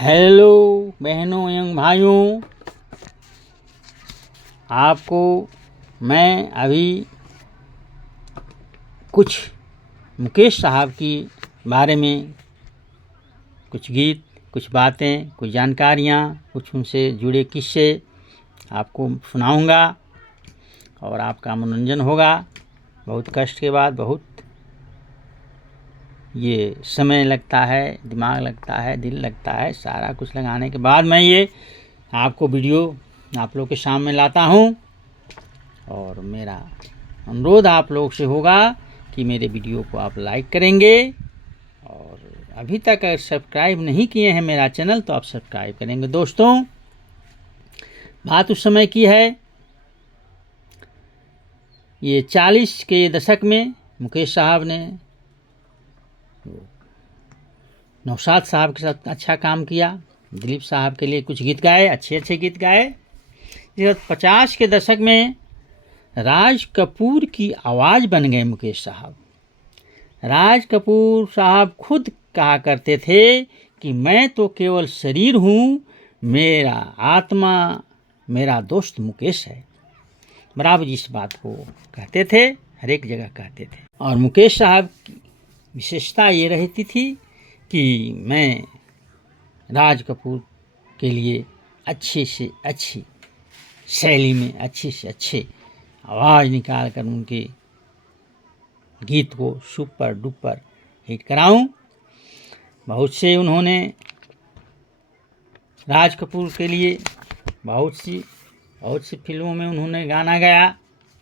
Hello बहनों एवं भाइयों, आपको मैं अभी कुछ मुकेश साहब की बारे में कुछ गीत, कुछ बातें, कुछ जानकारियाँ, कुछ उनसे जुड़े किस्से आपको सुनाऊंगा और आपका मनोरंजन होगा। बहुत कष्ट के बाद बहुत ये समय लगता है, दिमाग लगता है, दिल लगता है, सारा कुछ लगाने के बाद मैं ये आपको वीडियो आप लोग के सामने लाता हूँ। और मेरा अनुरोध आप लोग से होगा कि मेरे वीडियो को आप लाइक करेंगे और अभी तक अगर सब्सक्राइब नहीं किए हैं मेरा चैनल तो आप सब्सक्राइब करेंगे। दोस्तों, बात उस समय की है, ये 40 के दशक में मुकेश साहब ने नौशाद साहब के साथ अच्छा काम किया, दिलीप साहब के लिए कुछ गीत गाए, अच्छे गीत गाए। 50 के दशक में राज कपूर की आवाज़ बन गए मुकेश साहब। राज कपूर साहब खुद कहा करते थे कि मैं तो केवल शरीर हूँ, मेरा आत्मा मेरा दोस्त मुकेश है। बराबर इस बात को कहते थे, हर एक जगह कहते थे। और मुकेश साहब की विशेषता ये रहती थी कि मैं राज कपूर के लिए अच्छे से अच्छी शैली में अच्छे से अच्छे आवाज़ निकाल कर उनके गीत को सुपर डुपर हिट कराऊं। बहुत से उन्होंने राज कपूर के लिए बहुत सी फिल्मों में उन्होंने गाना गाया।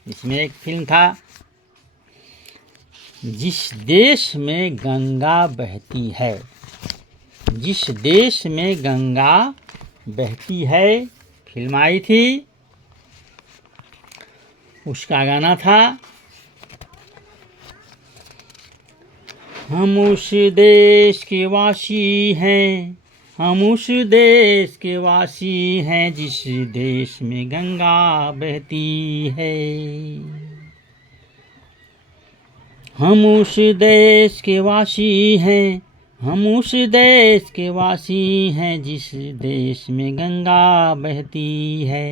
इसमें एक फिल्म था, जिस देश में गंगा बहती है, जिस देश में गंगा बहती है, फिल्म आई थी। उसका गाना था, हम उस देश के वासी हैं, हम उस देश के वासी हैं, जिस देश में गंगा बहती है। हम उस देश के वासी हैं, हम उस देश के वासी हैं, जिस देश में गंगा बहती है।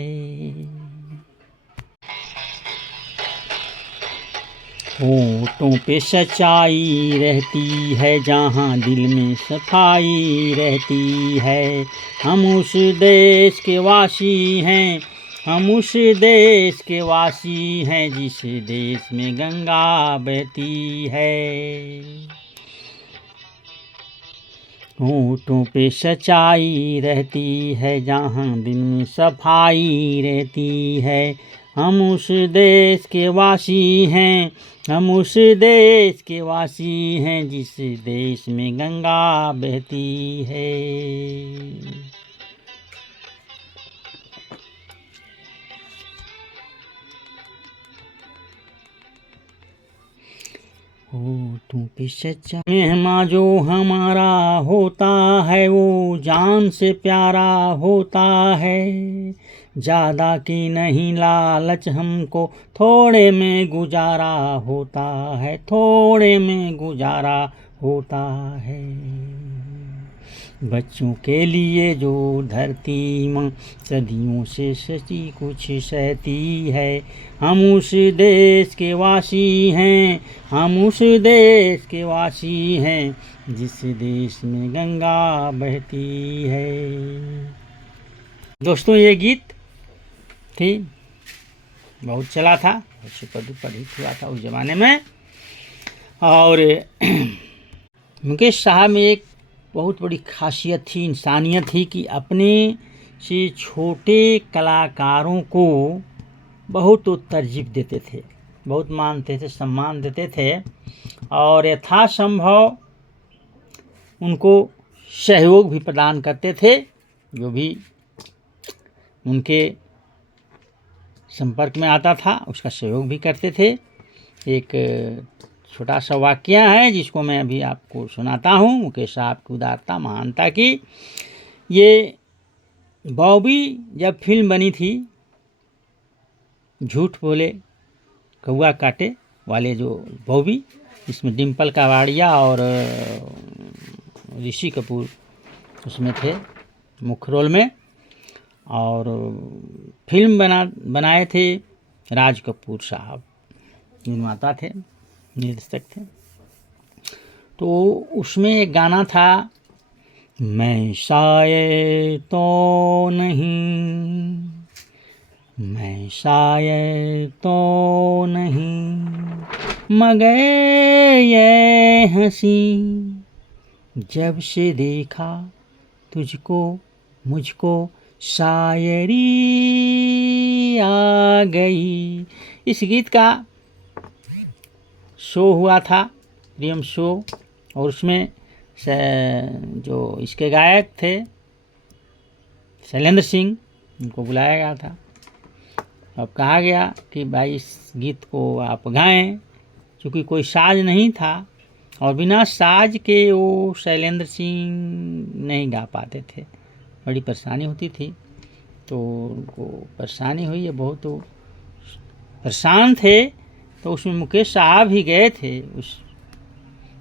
होठों पे सच्चाई रहती है, जहाँ दिल में सफाई रहती है। हम उस देश के वासी हैं, हम उस देश के वासी हैं, जिस देश में गंगा बहती है। होठों पे सच्चाई रहती है, जहाँ दिल में सफाई रहती है। हम उस देश के वासी हैं, हम उस देश के वासी हैं, जिस देश में गंगा बहती है। होठों पे सच्चा मेहमा जो हमारा होता है, वो जान से प्यारा होता है। ज़्यादा की नहीं लालच हमको, थोड़े में गुजारा होता है, थोड़े में गुजारा होता है। बच्चों के लिए जो धरती माँ सदियों से सची कुछ सहती है। हम उस देश के वासी हैं, हम उस देश के वासी हैं, जिस देश में गंगा बहती है। दोस्तों, ये गीत थी, बहुत चला था, सुपर डुपर हिट हुआ था उस ज़माने में। और मुकेश साहब में एक बहुत बड़ी खासियत थी, इंसानियत थी कि अपने से छोटे कलाकारों को बहुत तरजीह देते थे, बहुत मानते थे, सम्मान देते थे और यथासंभव उनको सहयोग भी प्रदान करते थे। जो भी उनके संपर्क में आता था उसका सहयोग भी करते थे। एक छोटा सा वाकया है जिसको मैं अभी आपको सुनाता हूँ, मुकेश साहब की उदारता महानता की। ये बॉबी जब फिल्म बनी थी, झूठ बोले कौआ काटे वाले जो बॉबी, इसमें डिम्पल कावड़िया और ऋषि कपूर उसमें थे। मुख्य रोल में। और फिल्म बनाए थे राज कपूर साहब, निर्माता थे, निर्देशक थे। तो उसमें एक गाना था, मैं शायर तो नहीं, मैं शायर तो नहीं, मगर ये हंसी जब से देखा तुझको मुझको शायरी आ गई। इस गीत का शो हुआ था, प्रियम शो, और उसमें जो इसके गायक थे शैलेंद्र सिंह, उनको बुलाया गया था। अब कहा गया कि भाई इस गीत को आप गाएं, क्योंकि कोई साज नहीं था और बिना साज के वो शैलेंद्र सिंह नहीं गा पाते थे, बड़ी परेशानी होती थी। तो उनको परेशानी हुई है बहुत, तो परेशान थे। तो उसमें मुकेश साहब ही गए थे उस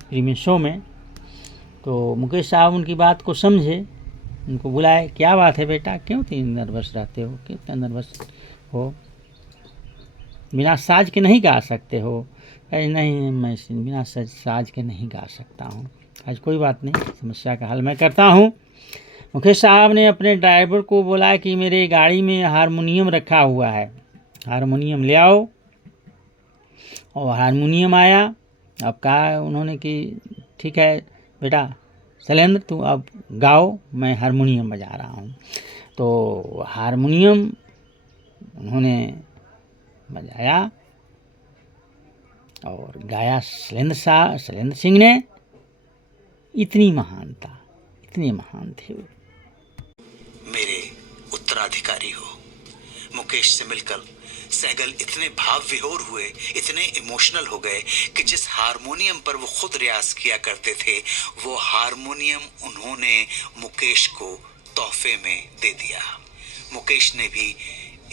प्रीमियर शो में। तो मुकेश साहब उनकी बात को समझे, उनको बुलाए, क्या बात है बेटा, क्यों इतनी नर्वस रहते हो, क्यों इतना नर्वस हो, बिना साज के नहीं गा सकते हो? कहे नहीं, मैं बिना साज के नहीं गा सकता हूँ। आज कोई बात नहीं, समस्या का हल मैं करता हूँ। मुकेश साहब ने अपने ड्राइवर को बोला कि मेरे गाड़ी में हारमोनियम रखा हुआ है, हारमोनियम ले आओ। और हारमोनियम आया। अब कहा उन्होंने कि ठीक है बेटा शैलेंद्र, तू अब गाओ, मैं हारमोनियम बजा रहा हूँ। तो हारमोनियम उन्होंने बजाया और गाया शैलेंद्र सिंह ने। इतनी महानता, इतने महान थे वो। मेरे उत्तराधिकारी हो। मुकेश से मिलकर सहगल इतने भाव विभोर हुए, इतने इमोशनल हो गए कि जिस हारमोनियम पर वो खुद रियाज किया करते थे, वो हारमोनियम उन्होंने मुकेश को तोहफे में दे दिया। मुकेश ने भी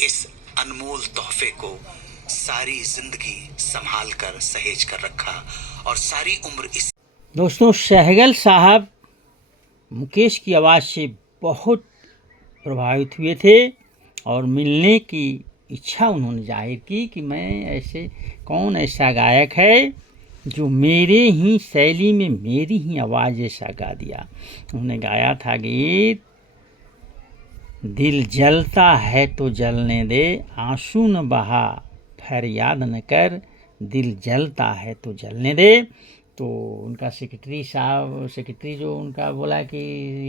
इस अनमोल तोहफे को सारी जिंदगी संभाल कर सहेज कर रखा और सारी उम्र इस। दोस्तों, सहगल साहब मुकेश की आवाज़ से बहुत प्रभावित हुए थे और मिलने की इच्छा उन्होंने जाहिर की कि मैं ऐसे, कौन ऐसा गायक है जो मेरे ही शैली में मेरी ही आवाज़ जैसा गा दिया। उन्होंने गाया था गीत, दिल जलता है तो जलने दे, आंसू न बहा फरियाद न कर, दिल जलता है तो जलने दे। तो उनका सेक्रेटरी जो उनका बोला कि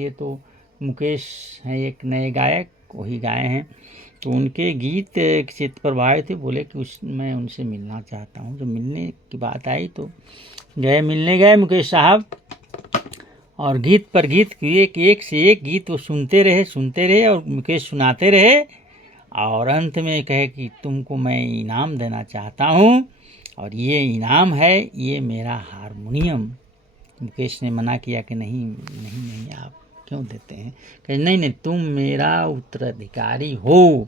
ये तो मुकेश हैं एक नए गायक, वही गाए हैं। तो उनके गीत से प्रभावित थे, बोले कि मैं उनसे मिलना चाहता हूँ। जब मिलने की बात आई तो मिलने गए मुकेश साहब, और गीत पर गीत किए कि एक से एक गीत वो सुनते रहे और मुकेश सुनाते रहे। और अंत में कहे कि तुमको मैं इनाम देना चाहता हूँ, और ये इनाम है, ये मेरा हारमोनियम। मुकेश ने मना किया कि नहीं आप क्यों देते हैं? कहे नहीं, तुम मेरा उत्तराधिकारी हो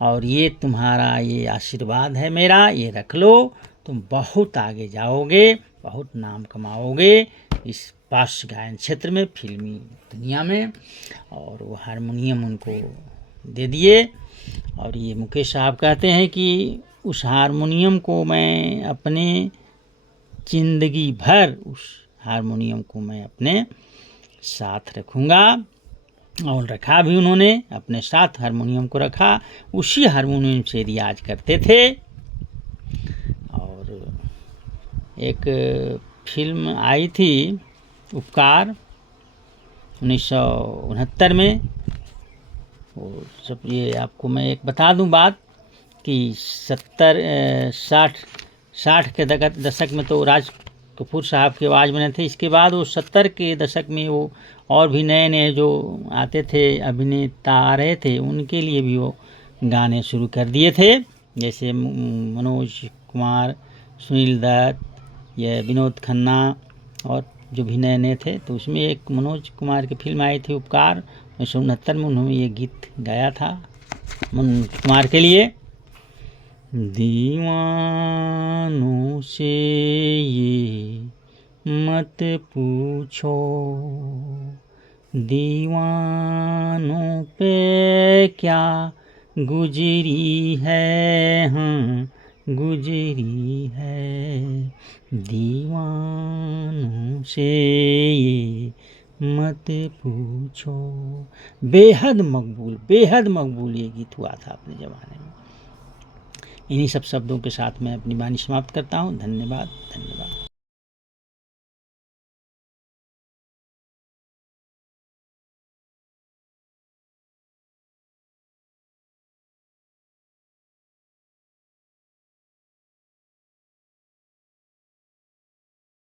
और ये तुम्हारा ये आशीर्वाद है मेरा, ये रख लो, तुम बहुत आगे जाओगे, बहुत नाम कमाओगे इस पार्श्व गायन क्षेत्र में, फिल्मी दुनिया में। और वो हारमोनियम उनको दे दिए। और ये मुकेश साहब कहते हैं कि उस हारमोनियम को मैं अपने जिंदगी भर, उस हारमोनियम को मैं अपने साथ रखूँगा। और रखा भी, उन्होंने अपने साथ हारमोनियम को रखा, उसी हारमोनियम से रियाज करते थे। और एक फिल्म आई थी उपकार 1969 में। और सब ये आपको मैं एक बता दूं बात कि 60 के दशक में तो राज कपूर साहब की आवाज़ बने थे। इसके बाद वो 70 के दशक में वो और भी नए नए जो आते थे अभिनेता आ रहे थे, उनके लिए भी वो गाने शुरू कर दिए थे। जैसे मनोज कुमार, सुनील दत्त, या विनोद खन्ना, और जो भी नए नए थे। तो उसमें एक मनोज कुमार की फिल्म आई थी उपकार 1969 में, उन्होंने ये गीत गाया था मनोज कुमार के लिए। दीवानों से ये मत पूछो, दीवानों पे क्या गुजरी है, हाँ गुजरी है, दीवानों से ये मत पूछो। बेहद मकबूल ये गीत हुआ था अपने ज़माने में। इन्हीं सब शब्दों के साथ मैं अपनी वाणी समाप्त करता हूँ। धन्यवाद।